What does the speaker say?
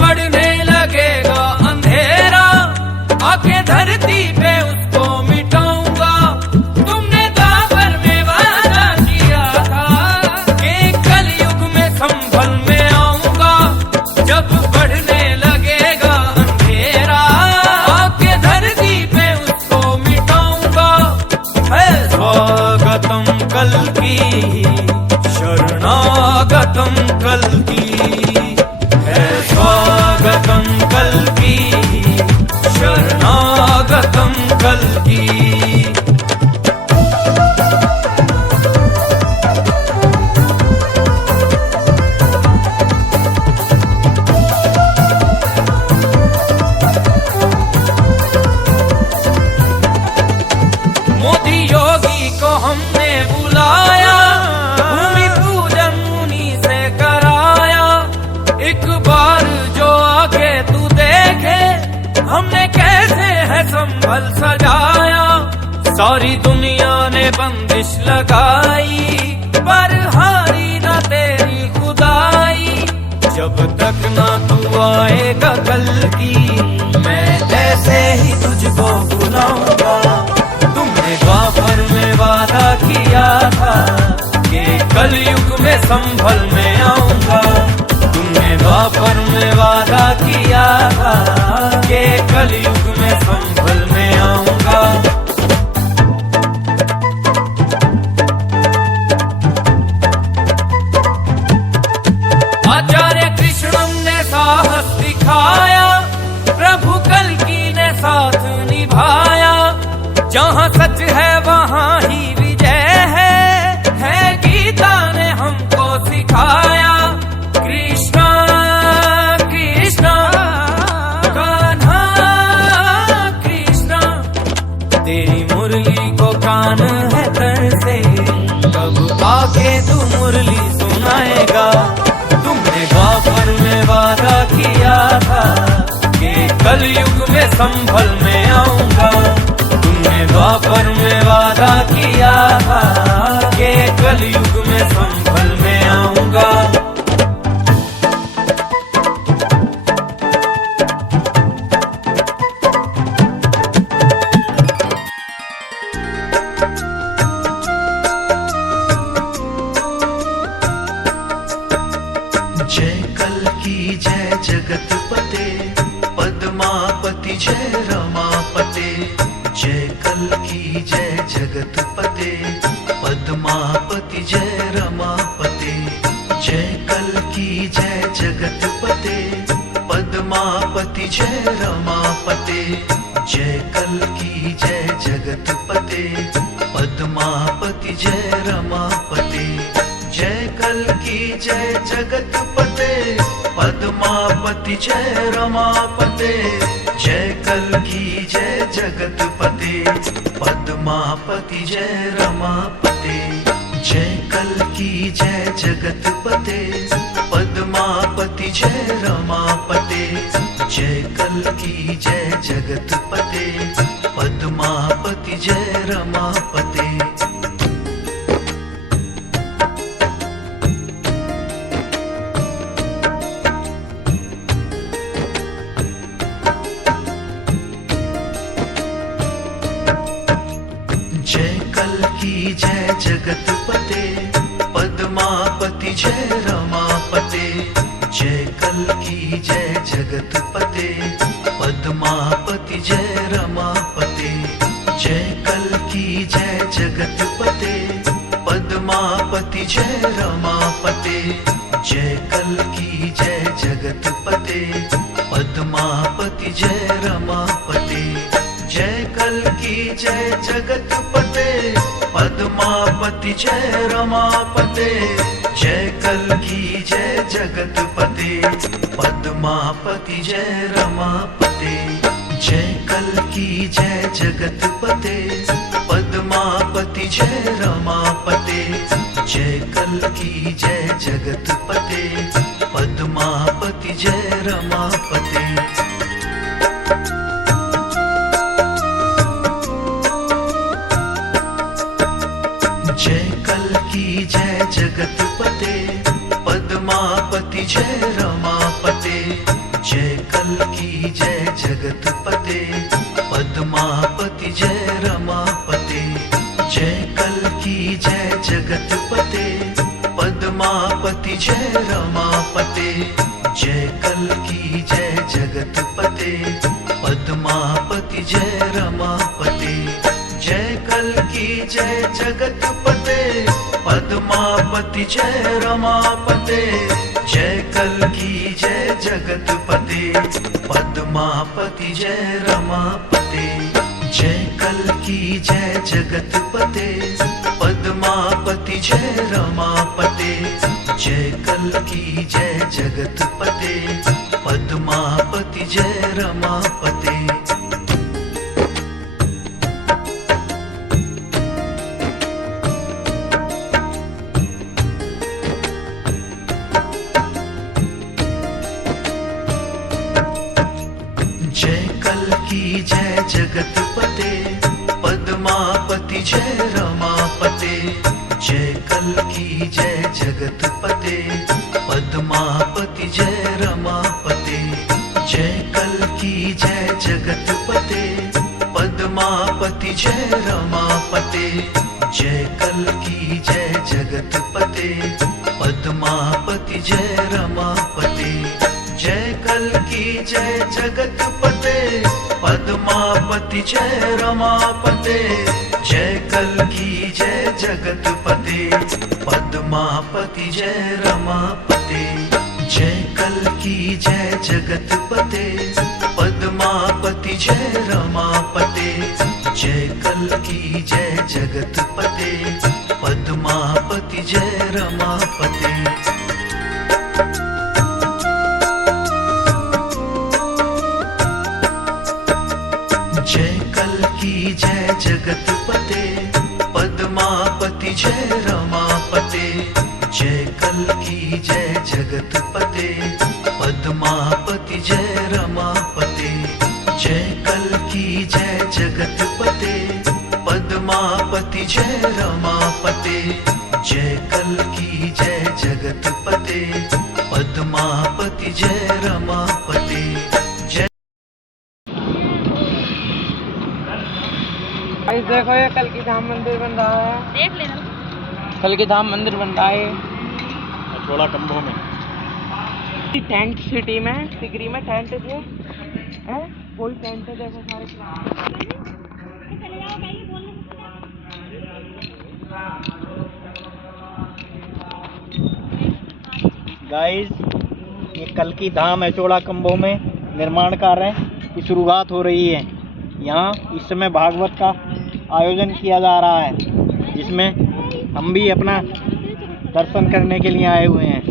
बढ़ने लगेगा अंधेरा, आके धरती पे उसको मिटाऊंगा। तुमने द्वापर में वादा किया था कि कलयुग में संभल में आऊंगा। जब बढ़ने लगेगा अंधेरा, आके धरती पे उसको मिटाऊंगा। है स्वागतम कल्कि, शरणागतम कल्कि, है स्वागतम कल्कि, शरणागतम कल्कि। मोदी योगी को हमने बुलाया, भूमि पूजन उन्हीं से कराया। एक बार जो आगे तू देखे, हमने कैसे है संभल सजाया। सारी दुनिया ने बंदिश लगाई, पर हारी ना तेरी खुदाई। जब तक ना तू आएगा कल की, मैं ऐसे ही तुझको बुलाऊंगा। तुमने द्वापर में वादा किया था कि कलयुग में संभल में आऊंगा। तुमने द्वापर में वादा किया था कि कलयुग में संभल में आऊंगा। आचार्य कृष्णम ने साहस दिखाया, प्रभु कल्कि ने साथ निभाया। जहाँ सच है वहाँ ही विजय है गीता ने हमको सिखाया। कृष्णा कृष्णा कान्हा कृष्णा, तेरी मुरली को कान है तर से, कब आके तू मुरली सुनाएगा। तुमने द्वापर में वादा किया था कि कलयुग में संभल में आऊंगा। तुमने द्वापर में वादा किया था कि कलयुग में संभल में आऊंगा। जय कल्कि जय जगतपते, पद्मापति जय रमापते। जय कल्कि जय जगतपते, पद्मापति जय रमापते। जय कल्कि जय जगतपते, पद्मापति जय रमापते। जय कल्कि जय जगतपते, पद्मापति जय रमापते। जय कल्कि जय जगतपते, पद्मापति जय रमापते। जय कल्कि जय जगतपते, पद्मापति जय रमापते। जय कल्कि जय जगतपते, पद्मापति जय रमापते। जय कल्कि जय जगतपते, पद्मापति जय रमापते। जय कल्कि जय जगतपते, पद्मापति जय रमापते। जय कल्कि जय जगतपते, पद्मापति जय रमापते। जय कल्कि जय जगतपते, पद्मापति जय रमापते। जय कल्कि जय जगतपते, पद्मापति जय रमापते। जय कल्कि जय जगतपते, पद्मापति जय रमापते। जय कल्कि जय जगतपते, पद्मापति जय रमापते। जय कल्कि जय जगतपते, पद्मापति जय रमापते। जय कल्कि जय जगतपते, पद्मापति जय रमापते। जय कल्कि जय जगतपते, पद्मापति जय रमापते। जय कल्की जय जगतपते पद्मापति जय रमापते। जय कल्की जय जगतपते पद्मापति जय रमापते। जय कल्की जय जगतपते पद्मापति जय रमापते। जय कल्की जय जगतपते पद्मापति जय रमापते। जय कल्की जय जगतपते पद्मापति जय रमापते। जय कल्की जय जगतपते पद्मापति जय रमापते। जय कल्की जय जगतपते पद्मापति जय रमापते। जय कल्की जय जगतपते पद्मापति जय रमापते। जय कल्की जय जगतपते पद्मापति जय रमापते। जय कल्की जय जगतपते पद्मापति जय रमापते। जय कल्की जय जगतपते पद्मापति जय रमापते। जय कल्की जय जगतपते पद्मापति जय रमापते। जय कल्की जय जगतपते पद्मापति जय रमापते। जय कल्की जय जगतपते पद्मापति जय रमापते। जय कल्की जय जगतपते पद्मापति जय रमापते। जय कल्की जय जगतपते पद्मापति जय रमापते। जय कल्की जय जगतपते पद्मापति जय रमापते। जय कल्की जय जगतपते पद्मापति जय रमापते। जय कल्की जय जगतपते पद्मापति जय रमापते। देखो ये कल की धाम मंदिर बन रहा है। देख लेना। कल की धाम मंदिर बन रहा है अचोला कंबों में। टेंट सिटी में टिगरी में टेंट है कोई टेंट है। देखो सारे गाइस ये कल की धाम अचोला कंबों में निर्माण कार्य की शुरुआत हो रही है। यहाँ इस समय भागवत का आयोजन किया जा रहा है जिसमें हम भी अपना दर्शन करने के लिए आए हुए हैं।